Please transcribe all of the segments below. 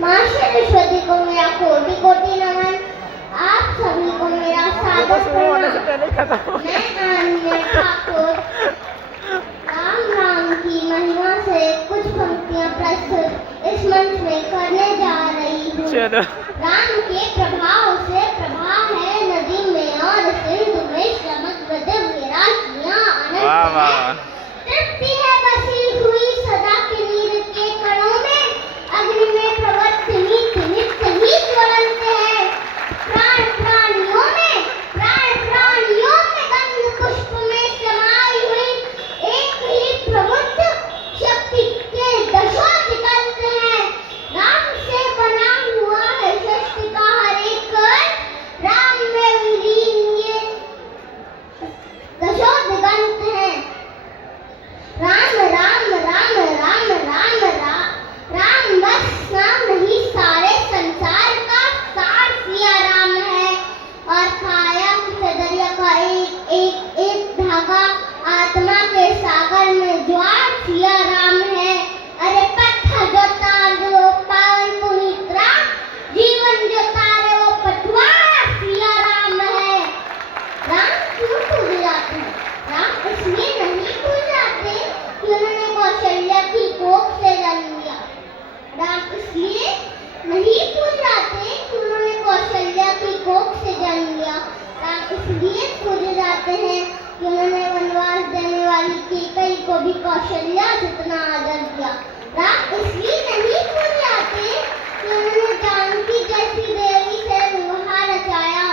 माँ सरस्वती को मेरा कोटि कोटि नमन। आप सभी को मेरा सादर प्रणाम। मैं आन्या ठाकुर राम नाम की महिमा से कुछ पंक्तियाँ प्रस्तुत इस मंच में करने जा रही हूँ। राम के प्रभाव से प्रभा है नदी में और सिंधु में समुद्र दिव्य राशियाँ अनंत है। तृप्ति है बसी हुई सदा के नीर के कणों में, अग्नि में प्रवृत्त नित्य नित्य ही ज्वलंत है। प्राण प्राणियों में गंध पुष्प में समाई हुई एक ही प्रबुद्ध शक्ति के दशों विकल्प हैं। राम से बना हुआ है सृष्टि का हर एक कण, राम में विलीन ये दशों दिगंत हैं। राम राम राम राम राम राम राम बस नाम नहीं सारे संसार का सार सिया राम है। और काया के दरिया का एक धागा आत्मा के सागर में ज्वार सिया राम है। अरे पत्थर जो तार जो पावन पुनीत राम, जीवन जो तारे वो पटवारा सिया राम है। राम क्यों पूजे जाते हैं? राम इसलिए नहीं पूजे जाते कि उन्होंने कौशल्या की कोख से जन्म लिया। राम इसलिए नहीं पूजे जाते कि उन्होंने कौशल्या की कोख से जन्म लिया। राम इसलिए पूजे जाते हैं कि उन्होंने वनवास देने वाली कैकेयी को भी कौशल्या जितना आदर दिया। राम इसलिए नहीं पूजे जाते कि उन्होंने जानकी जैसी देवी से विवाह रचाया।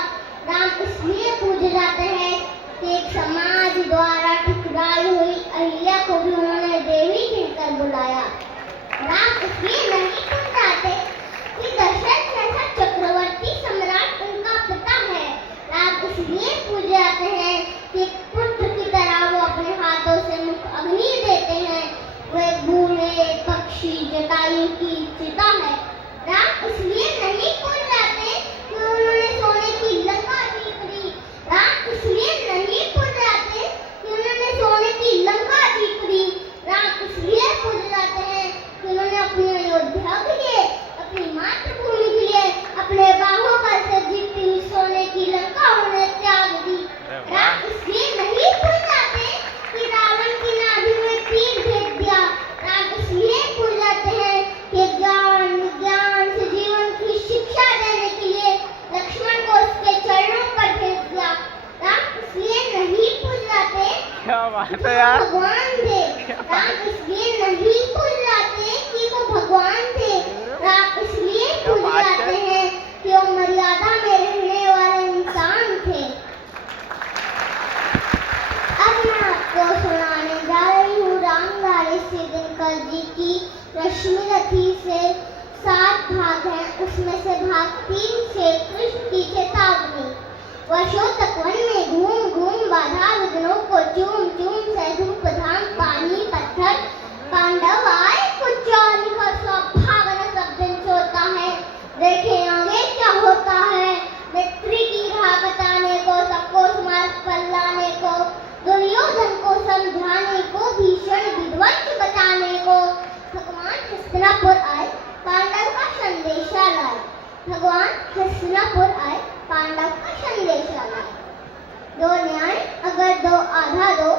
राम इसलिए पूजे जाते हैं कि एक समाज द्वारा ठुकराई हुई अहिल्या को भी उन्होंने देवी कहकर बुलाया। राम इसलिए नहीं पूजे जाते कि दशरथ जैसा चक्रवर्ती सम्राट उनका पिता है। राम इसलिए पूजे जाते हैं कि एक पुत्र की तरह वो अपने हाथों से मुख अग्नि देते हैं। वो एक बूढ़े पक्षी जटायु की चिता है। राम इसलिए नहीं पूजे जाते कि उन्होंने सोने की लंका जीत ली। राम इसलिए नहीं पूजे जाते कि उन्होंने सोने की लंका जीत ली। राम इसलिए पूजे जाते हैं कि उन्होंने अपनी अयोध्या के लिए, अपनी मातृभूमि के लिए अपने बाहों पर से जीती हुई सोने की लंका उन्हें त्याग दी। राम इसलिए नहीं पूजे जाते कि रावण की नाभि में तीर भेज दिया। राम इसलिए पूजे जाते हैं कि ज्ञान विज्ञान से जीवन की शिक्षा देने के लिए लक्ष्मण को उसके चरणों पर भेज दिया। राम इसलिए नहीं पूजे जाते क्या बात है यार, भगवान थे। राम इसलिए नहीं पूजे जाते कि वो भगवान थे। राम इसलिए पूजे जाते हैं कि वो मर्यादा में रहने वाले इंसान थे। अब मैं आपको सुनाने जा रही हूँ रामधारी सिंह दिनकर जी की रश्मि रथी से 7 भाग हैं, उसमें से भाग 3 से कृष्ण की चेतावनी। वर्षों वन में घूम घूम बाधा विघ्नों को चूम चूम से धूप धाम पानी पत्थर पांडव आए कुछ और लिखा सब भागना सब दिन सोता है। देखे आगे क्या होता है, मित्री की राह बताने को, सबको स्मार्ग पर लाने को, दुर्योधन को समझाने को, भीषण विध्वंस बचाने को। भगवान हस्तिनापुर आए, पांडव का संदेशा लाए। भगवान हस्तिनापुर आए, पांडव का संदेशा लाए। दो न्याय अगर दो आधा दो,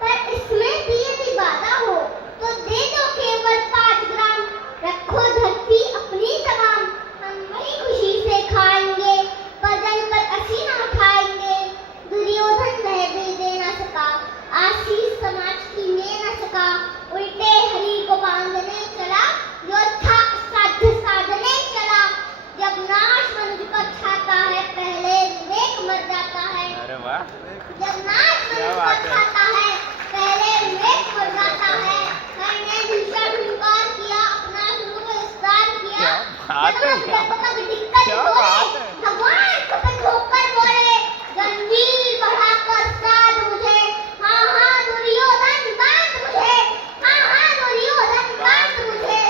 पर इसमें भी यदि बाधा हो तो दे दो केवल 5 ग्राम। रखो धरती अपनी तमाम, हम वही खुशी से खाएंगे, बदन पर असीना उठाएंगे। दुर्योधन वह दे न सका, आशीष समाज की ले न सका। उल्टे हरि को बांधने चला, योद्धा साध्य साधने चला। जब नाश मनुष्य को छाता है, पहले विवेक मर जाता है। अरे वाह, जब नाश मनुष्य को छाता है, पहले विवेक मर जाता है। मैंने भीषण हुंकार किया, अपना स्वरूप विस्तार किया। भगवान को पे ठोकर बोले, गंजीर बढ़ाकर साध मुझे। हाँ हाँ दुर्योधन बांध मुझे, हाँ हाँ दुर्योधन बांध मुझे।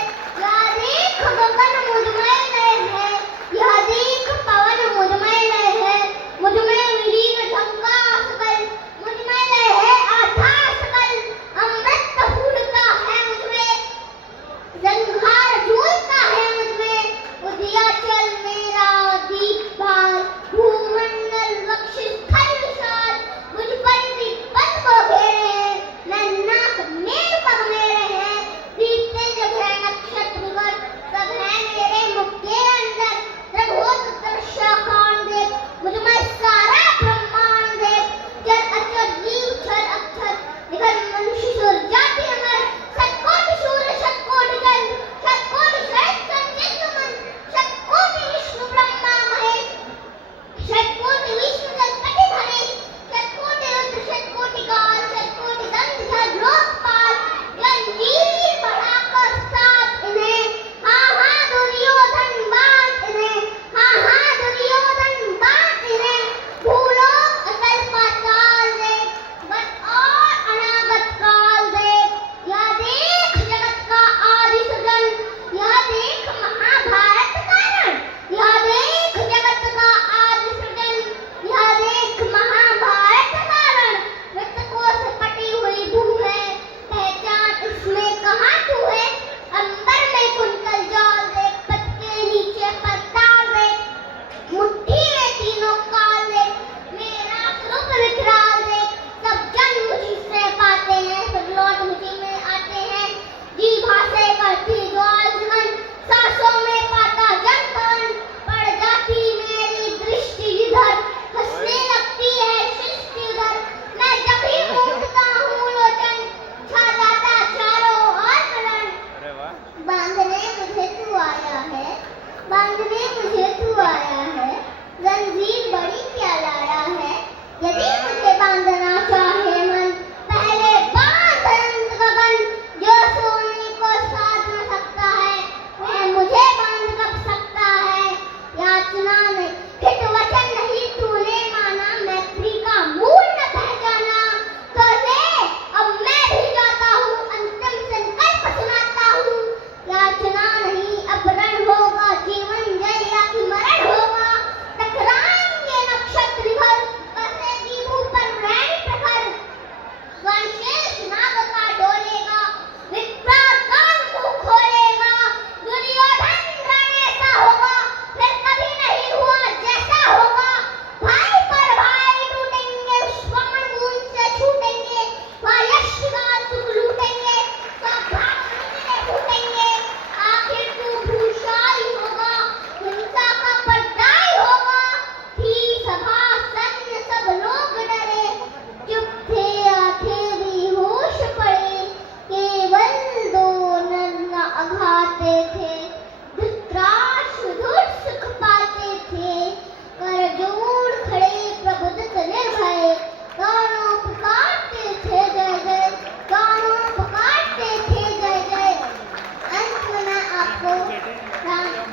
यह देख गगन मुझमें लय है, यह देख पवन मुझमें लय है। मुझमें विलीन ढंका सकल, मुझमें लय है आधा सकल। अमृत फूलता है मुझमें, संहार झूलता है मुझमें।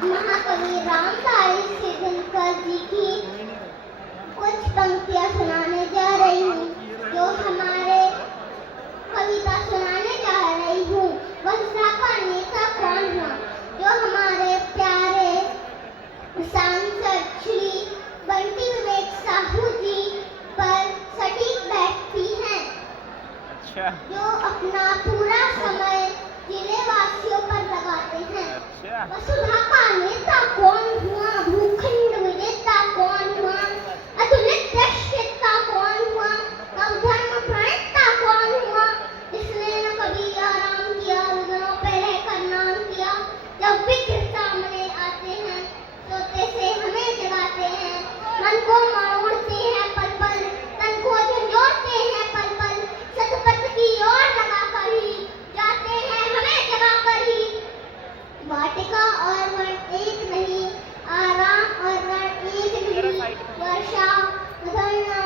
महाकवि रामधारी सिद्धेश्वर जी की कुछ पंक्तियां सुनाने जा रही हूँ। जो हमारे कविता सुनाने जा रही हूँ वह का नेता कौन हुआ? जो हमारे प्यारे सांसद श्री बंटी विवेक साहू जी पर सटीक बैठती हैं। अच्छा। जो अपना पूरा समय जिले वासियों पर लगाते हैं। अच्छा। वसुधा का नेता कौन हुआ? भूखंड विजेता कौन हुआ? अतुलित दृश्यता कौन हुआ? नवधर्म प्रणेता कौन हुआ? जिसने न कभी आराम किया, रुदनों पे रहकर नाम किया। जब विघ्न सामने आते हैं सोते से हमें जगाते हैं। मन को मोड़ते हैं पल पल, तन को झंझोड़ते हैं पल पल। सतपथ की ओर लगा कर ही जाते हैं हमें जगा कर ही। वाटिका और वन एक नहीं, आराम और रण एक नहीं। वर्षा धरना